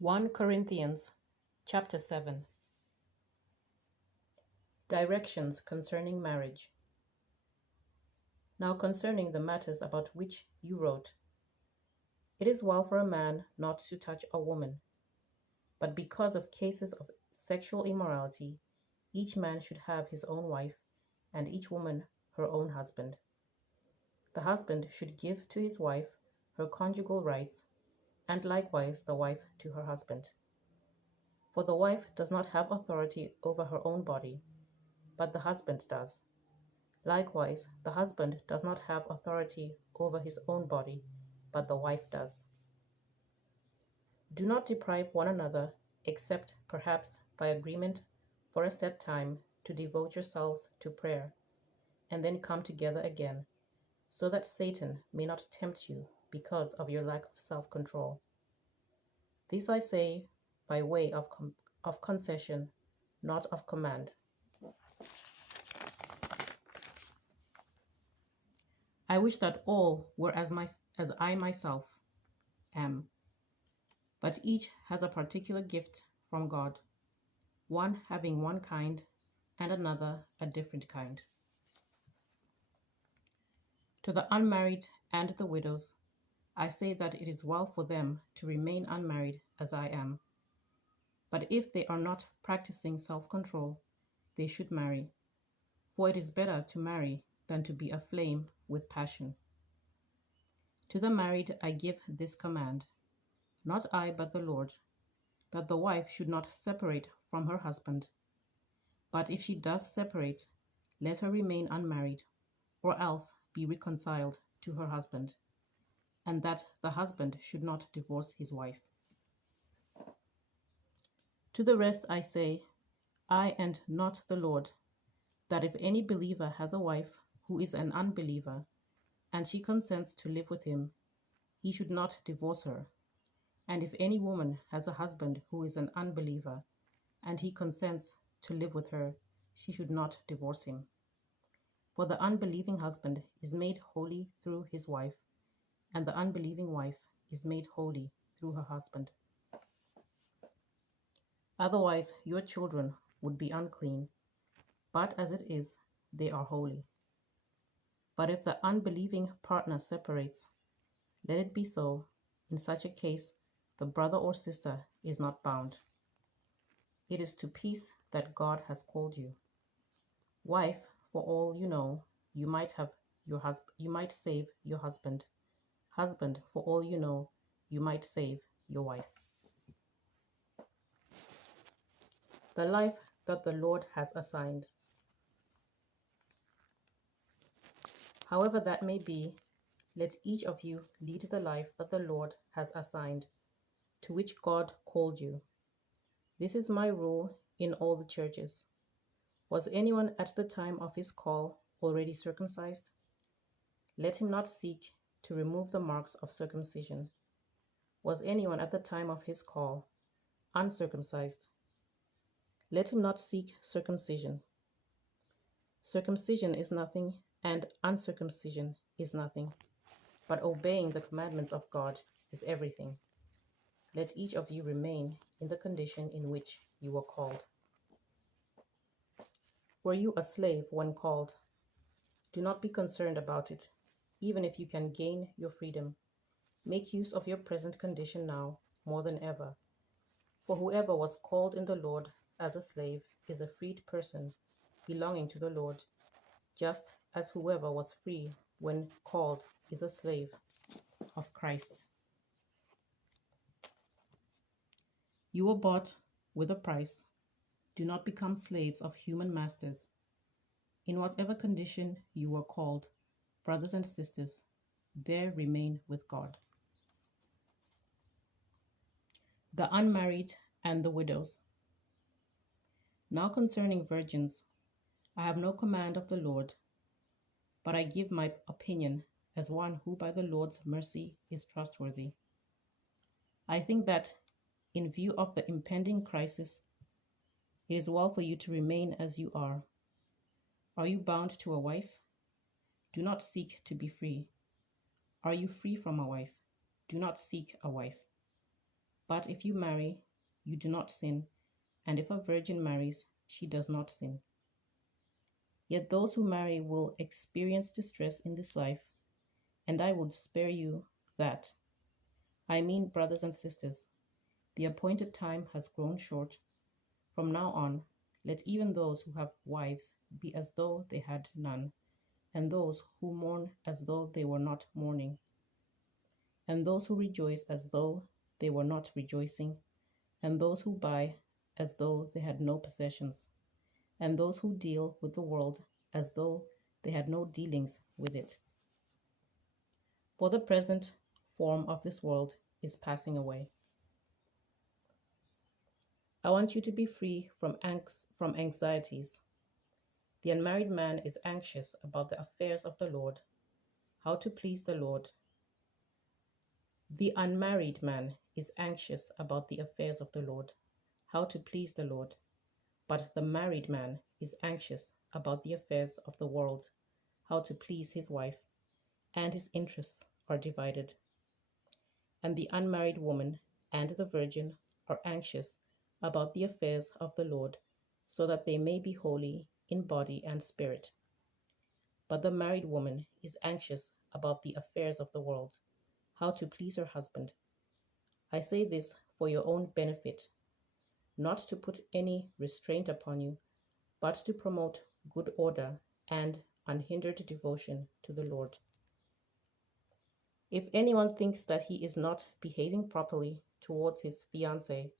1 Corinthians chapter 7. Directions concerning marriage. Now concerning the matters about which you wrote, it is well for a man not to touch a woman, but because of cases of sexual immorality, each man should have his own wife, and each woman her own husband. The husband should give to his wife her conjugal rights, and likewise the wife to her husband. For the wife does not have authority over her own body, but the husband does. Likewise, the husband does not have authority over his own body, but the wife does. Do not deprive one another, except perhaps by agreement for a set time, to devote yourselves to prayer, and then come together again, so that Satan may not tempt you because of your lack of self-control. This I say by way of concession, not of command. I wish that all were as I myself am, but each has a particular gift from God, one having one kind and another a different kind. To the unmarried and the widows, I say that it is well for them to remain unmarried as I am. But if they are not practicing self-control, they should marry, for it is better to marry than to be aflame with passion. To the married I give this command, not I but the Lord, that the wife should not separate from her husband. But if she does separate, let her remain unmarried, or else be reconciled to her husband, and that the husband should not divorce his wife. To the rest I say, I and not the Lord, that if any believer has a wife who is an unbeliever, and she consents to live with him, he should not divorce her. And if any woman has a husband who is an unbeliever, and he consents to live with her, she should not divorce him. For the unbelieving husband is made holy through his wife, and the unbelieving wife is made holy through her husband. Otherwise, your children would be unclean, but as it is, they are holy. But if the unbelieving partner separates, let it be so. In such a case, the brother or sister is not bound. It is to peace that God has called you. Wife, for all you know, you might save your husband. Husband, for all you know, you might save your wife. The life that the Lord has assigned. However that may be, let each of you lead the life that the Lord has assigned, to which God called you. This is my rule in all the churches. Was anyone at the time of his call already circumcised? Let him not seek to remove the marks of circumcision. Was anyone at the time of his call uncircumcised? Let him not seek circumcision. Circumcision is nothing, and uncircumcision is nothing, but obeying the commandments of God is everything. Let each of you remain in the condition in which you were called. Were you a slave when called? Do not be concerned about it, even if you can gain your freedom. Make use of your present condition now more than ever. For whoever was called in the Lord as a slave is a freed person belonging to the Lord, just as whoever was free when called is a slave of Christ. You were bought with a price. Do not become slaves of human masters. In whatever condition you were called, brothers and sisters, there remain with God. The unmarried and the widows. Now concerning virgins, I have no command of the Lord, but I give my opinion as one who by the Lord's mercy is trustworthy. I think that in view of the impending crisis, it is well for you to remain as you are. Are you bound to a wife? Do not seek to be free. Are you free from a wife? Do not seek a wife. But if you marry, you do not sin, and if a virgin marries, she does not sin. Yet those who marry will experience distress in this life, and I would spare you that. I mean, brothers and sisters, the appointed time has grown short. From now on, let even those who have wives be as though they had none, and those who mourn as though they were not mourning, and those who rejoice as though they were not rejoicing, and those who buy as though they had no possessions, and those who deal with the world as though they had no dealings with it. For the present form of this world is passing away. I want you to be free from anxieties. The unmarried man is anxious about the affairs of the Lord, how to please the Lord. The unmarried man is anxious about the affairs of the Lord, how to please the Lord. But the married man is anxious about the affairs of the world, how to please his wife, and his interests are divided. And the unmarried woman and the virgin are anxious about the affairs of the Lord, so that they may be holy in body and spirit. But the married woman is anxious about the affairs of the world, how to please her husband. I say this for your own benefit, not to put any restraint upon you, but to promote good order and unhindered devotion to the Lord. If anyone thinks that he is not behaving properly towards his fiancée,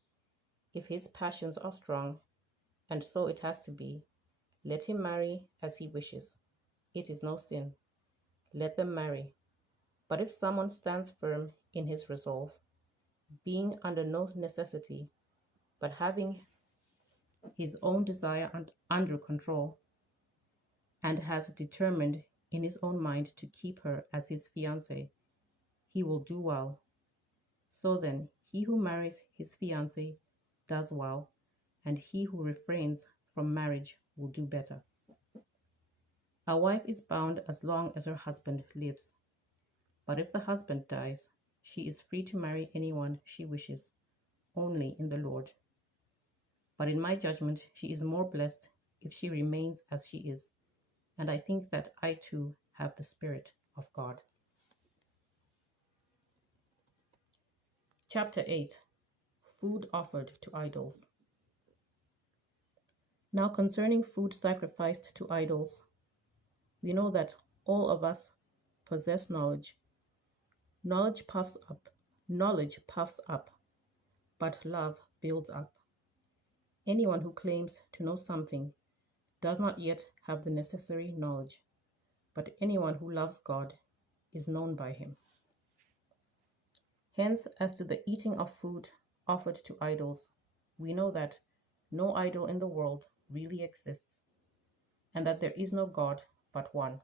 if his passions are strong, and so it has to be, let him marry as he wishes. It is no sin. Let them marry. But if someone stands firm in his resolve, being under no necessity, but having his own desire under control, and has determined in his own mind to keep her as his fiancée, he will do well. So then, he who marries his fiancée does well, and he who refrains from marriage will do better. A wife is bound as long as her husband lives. But if the husband dies, she is free to marry anyone she wishes, only in the Lord. But in my judgment, she is more blessed if she remains as she is, and I think that I too have the Spirit of God. Chapter 8. Food offered to idols. Now concerning food sacrificed to idols, we know that all of us possess knowledge. Knowledge puffs up, but love builds up. Anyone who claims to know something does not yet have the necessary knowledge, but anyone who loves God is known by him. Hence, as to the eating of food offered to idols, we know that no idol in the world really exists, and that there is no God but one.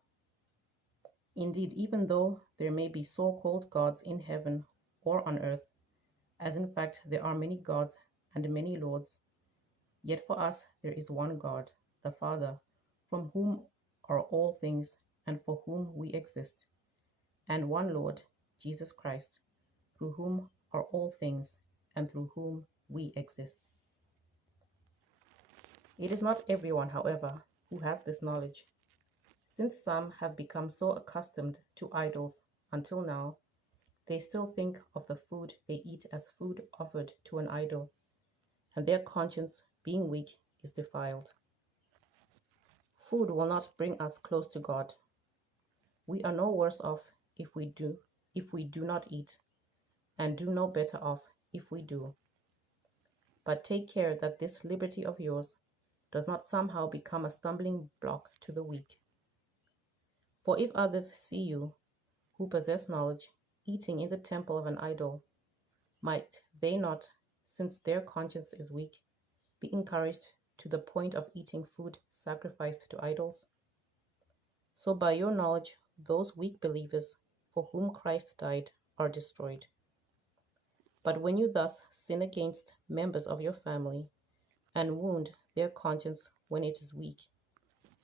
Indeed, even though there may be so-called gods in heaven or on earth, as in fact there are many gods and many lords, yet for us there is one God, the Father, from whom are all things and for whom we exist, and one Lord, Jesus Christ, through whom are all things and through whom we exist. It is not everyone, however, who has this knowledge, since some have become so accustomed to idols until now, they still think of the food they eat as food offered to an idol, and their conscience, being weak, is defiled. Food will not bring us close to God. We are no worse off if we do not eat, and do no better off if we do. But take care that this liberty of yours does not somehow become a stumbling block to the weak. For if others see you, who possess knowledge, eating in the temple of an idol, might they not, since their conscience is weak, be encouraged to the point of eating food sacrificed to idols? So by your knowledge, those weak believers for whom Christ died are destroyed. But when you thus sin against members of your family and wound their conscience when it is weak,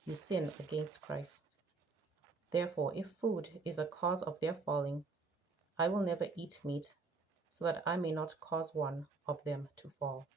you sin against Christ. Therefore, if food is a cause of their falling, I will never eat meat, so that I may not cause one of them to fall.